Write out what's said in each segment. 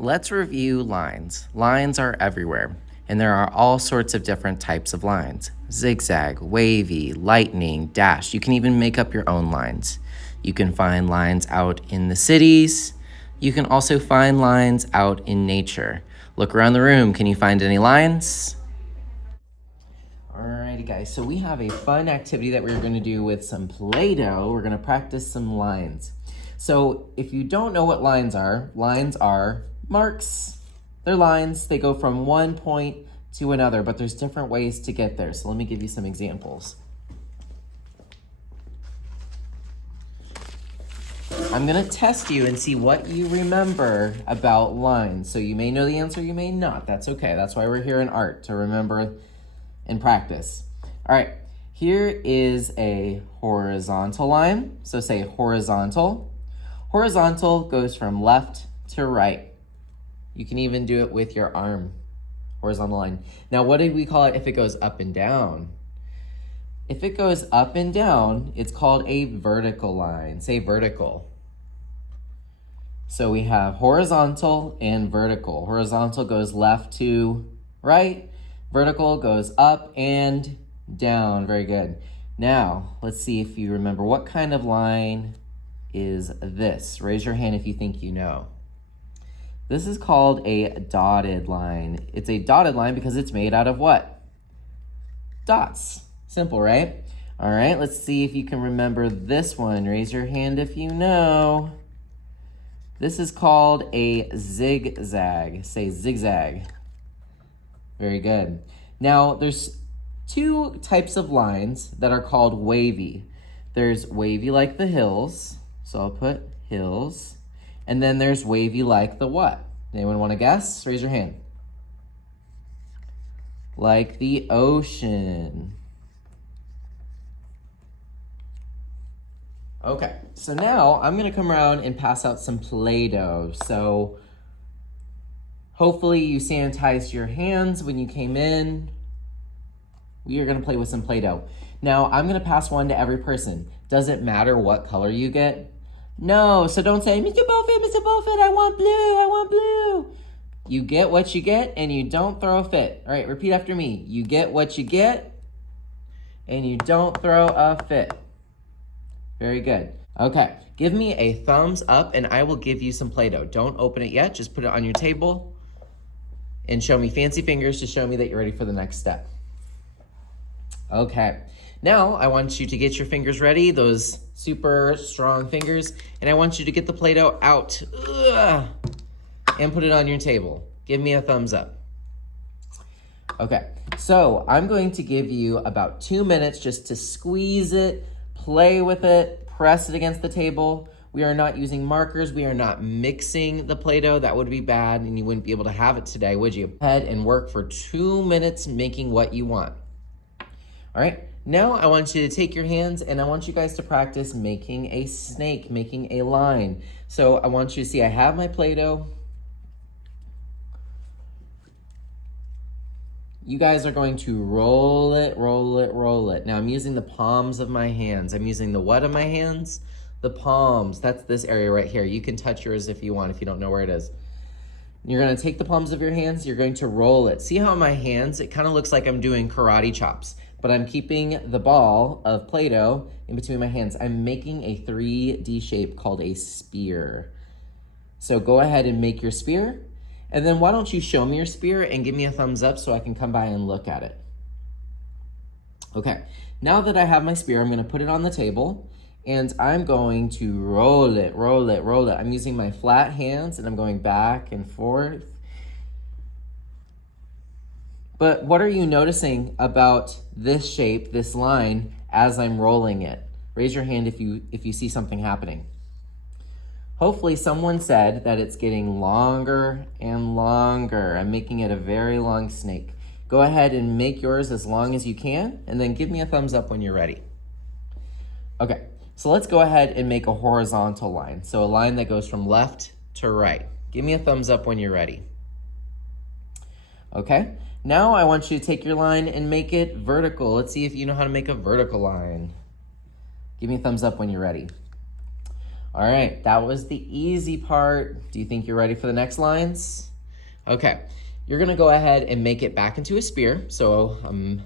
Let's review lines. Lines are everywhere, and there are all sorts of different types of lines. Zigzag, wavy, lightning, dash. You can even make up your own lines. You can find lines out in the cities. You can also find lines out in nature. Look around the room. Can you find any lines? Alrighty guys, so we have a fun activity that we're gonna do with some Play-Doh. We're gonna practice some lines. So if you don't know what lines are marks. They're lines, they go from one point to another, but there's different ways to get there. So let me give you some examples. I'm gonna test you and see what you remember about lines. So you may know the answer, you may not. That's okay, that's why we're here in art, to remember and practice. All right, here is a horizontal line. So say horizontal. Horizontal goes from left to right. You can even do it with your arm, horizontal line. Now, what do we call it if it goes up and down? If it goes up and down, it's called a vertical line. Say vertical. So we have horizontal and vertical. Horizontal goes left to right. Vertical goes up and down. Very good. Now, let's see if you remember. What kind of line is this? Raise your hand if you think you know. This is called a dotted line. It's a dotted line because it's made out of what? Dots. Simple, right? All right, let's see if you can remember this one. Raise your hand if you know. This is called a zigzag. Say zigzag. Very good. Now, there's two types of lines that are called wavy. There's wavy like the hills. So I'll put hills. And then there's wavy like the what? Anyone want to guess? Raise your hand. Like the ocean. Okay, so now I'm gonna come around and pass out some Play-Doh. So hopefully you sanitized your hands when you came in. We are gonna play with some Play-Doh. Now I'm gonna pass one to every person. Does it matter what color you get? No, so don't say, Mr. Bullfit, I want blue, I want blue. You get what you get and you don't throw a fit. All right, repeat after me. You get what you get and you don't throw a fit. Very good. Okay, give me a thumbs up and I will give you some Play-Doh. Don't open it yet, just put it on your table and show me fancy fingers to show me that you're ready for the next step. Okay, now I want you to get your fingers ready, those super strong fingers, and I want you to get the Play-Doh out and put it on your table. Give me a thumbs up. Okay, so I'm going to give you about 2 minutes just to squeeze it, play with it, press it against the table. We are not using markers. We are not mixing the Play-Doh. That would be bad and you wouldn't be able to have it today, would you? Go ahead and work for 2 minutes making what you want. All right, now I want you to take your hands and I want you guys to practice making a snake, making a line. So I want you to see I have my Play-Doh. You guys are going to roll it, roll it, roll it. Now I'm using the palms of my hands. I'm using the what of my hands? The palms. That's this area right here. You can touch yours if you want, if you don't know where it is. You're gonna take the palms of your hands, you're going to roll it. See how in my hands, it kind of looks like I'm doing karate chops, but I'm keeping the ball of Play-Doh in between my hands. I'm making a 3D shape called a spear. So go ahead and make your spear. And then why don't you show me your spear and give me a thumbs up so I can come by and look at it. Okay, now that I have my spear, I'm gonna put it on the table and I'm going to roll it, roll it, roll it. I'm using my flat hands and I'm going back and forth. But what are you noticing about this shape, this line, as I'm rolling it? Raise your hand if you see something happening. Hopefully someone said that it's getting longer and longer. I'm making it a very long snake. Go ahead and make yours as long as you can, and then give me a thumbs up when you're ready. Okay, so let's go ahead and make a horizontal line. So a line that goes from left to right. Give me a thumbs up when you're ready. Okay, now I want you to take your line and make it vertical. Let's see if you know how to make a vertical line. Give me a thumbs up when you're ready. All right, that was the easy part. Do you think you're ready for the next lines? Okay, you're gonna go ahead and make it back into a spear. So I'm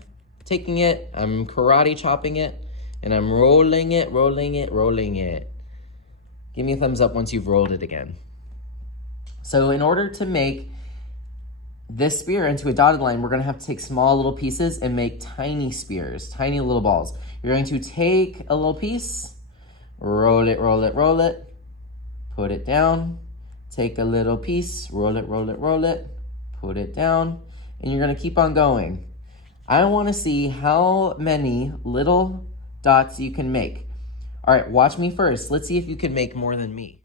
taking it, I'm karate chopping it, and I'm rolling it, rolling it, rolling it. Give me a thumbs up once you've rolled it again. So in order to make this spear into a dotted line, we're gonna have to take small little pieces and make tiny spears, tiny little balls. You're going to take a little piece, roll it, roll it, roll it, put it down, take a little piece, roll it, roll it, roll it, put it down, and you're gonna keep on going. I wanna see how many little dots you can make. All right, watch me first. Let's see if you can make more than me.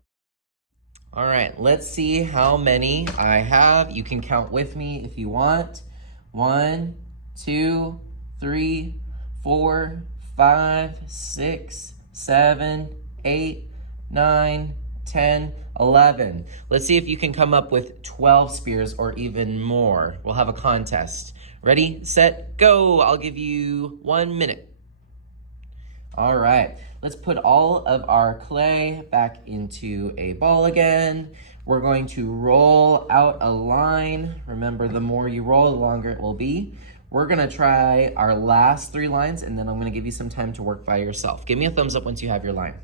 All right, let's see how many I have. You can count with me if you want. 1, 2, 3, 4, 5, 6, 7, 8, 9, 10, 11. Let's see if you can come up with 12 spears or even more. We'll have a contest. Ready, set, go. I'll give you 1 minute. All right, let's put all of our clay back into a ball again. We're going to roll out a line. Remember, the more you roll, the longer it will be. We're gonna try our last 3 lines, and then I'm gonna give you some time to work by yourself. Give me a thumbs up once you have your line.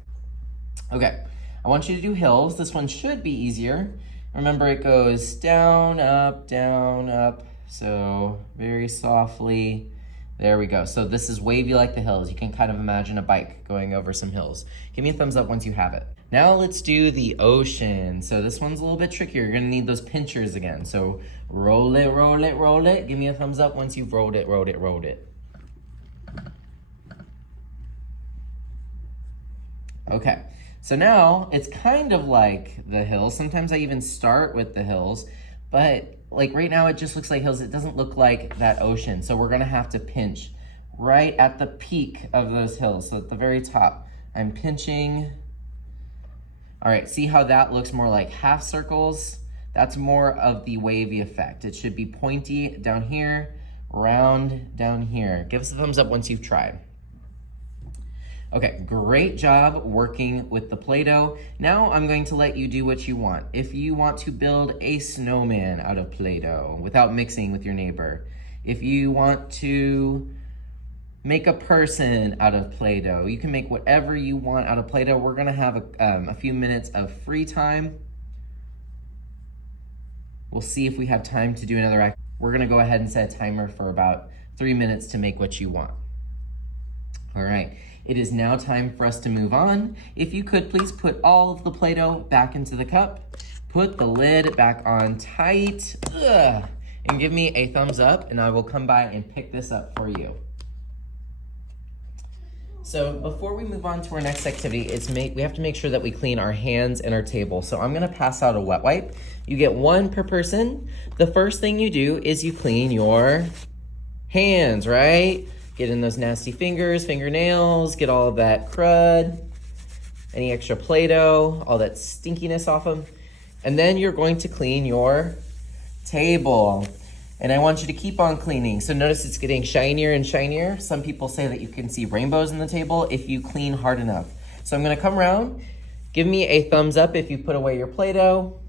Okay, I want you to do hills. This one should be easier. Remember, it goes down, up, so very softly. There we go. So this is wavy like the hills. You can kind of imagine a bike going over some hills. Give me a thumbs up once you have it. Now let's do the ocean. So this one's a little bit trickier. You're gonna need those pinchers again. So roll it, roll it, roll it. Give me a thumbs up once you've rolled it, rolled it, rolled it. Okay, so now it's kind of like the hills. Sometimes I even start with the hills, but like right now it just looks like hills. It doesn't look like that ocean. So we're gonna have to pinch right at the peak of those hills. So at the very top, I'm pinching. All right, see how that looks more like half circles? That's more of the wavy effect. It should be pointy down here, round down here. Give us a thumbs up once you've tried. Okay, great job working with the Play-Doh. Now I'm going to let you do what you want. If you want to build a snowman out of Play-Doh without mixing with your neighbor, if you want to make a person out of Play-Doh, you can make whatever you want out of Play-Doh. We're gonna have a few minutes of free time. We'll see if we have time to do another act. We're gonna go ahead and set a timer for about 3 minutes to make what you want. All right. It is now time for us to move on. If you could please put all of the Play-Doh back into the cup, put the lid back on tight, and give me a thumbs up, and I will come by and pick this up for you. So before we move on to our next activity, we have to make sure that we clean our hands and our table. So I'm gonna pass out a wet wipe. You get 1 per person. The first thing you do is you clean your hands, right? Get in those nasty fingers, fingernails, get all of that crud, any extra Play-Doh, all that stinkiness off them. And then you're going to clean your table. And I want you to keep on cleaning. So notice it's getting shinier and shinier. Some people say that you can see rainbows in the table if you clean hard enough. So I'm gonna come around, give me a thumbs up if you put away your Play-Doh,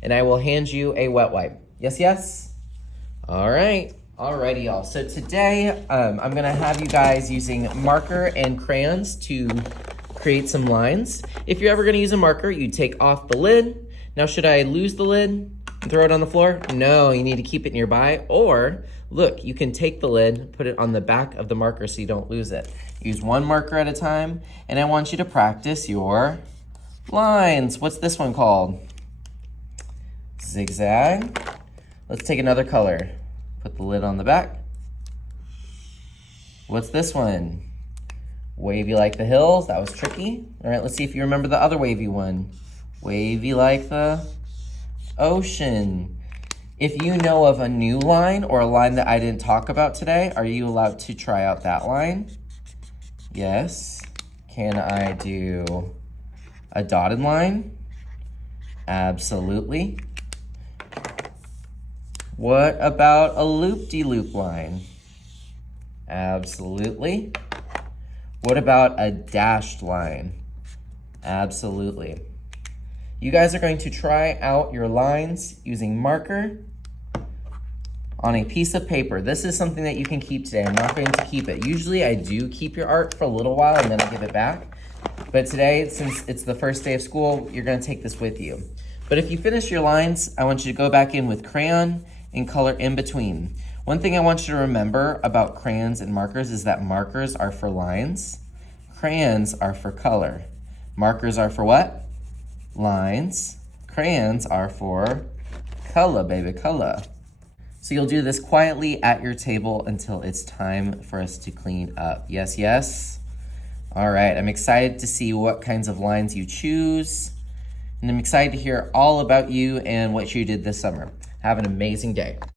and I will hand you a wet wipe. Yes, yes? All right. Alrighty, y'all. So today, I'm gonna have you guys using marker and crayons to create some lines. If you're ever gonna use a marker, you take off the lid. Now, should I lose the lid and throw it on the floor? No, you need to keep it nearby. Or, look, you can take the lid, put it on the back of the marker so you don't lose it. Use 1 marker at a time, and I want you to practice your lines. What's this one called? Zigzag. Let's take another color. Put the lid on the back. What's this one? Wavy like the hills. That was tricky. All right, let's see if you remember the other wavy one. Wavy like the ocean. If you know of a new line or a line that I didn't talk about today, are you allowed to try out that line? Yes. Can I do a dotted line? Absolutely. What about a loop-de-loop line? Absolutely. What about a dashed line? Absolutely. You guys are going to try out your lines using marker on a piece of paper. This is something that you can keep today. I'm not going to keep it. Usually I do keep your art for a little while and then I give it back. But today, since it's the first day of school, you're gonna take this with you. But if you finish your lines, I want you to go back in with crayon and color in between. One thing I want you to remember about crayons and markers is that markers are for lines. Crayons are for color. Markers are for what? Lines. Crayons are for color, baby, color. So you'll do this quietly at your table until it's time for us to clean up. Yes, yes? All right, I'm excited to see what kinds of lines you choose. And I'm excited to hear all about you and what you did this summer. Have an amazing day.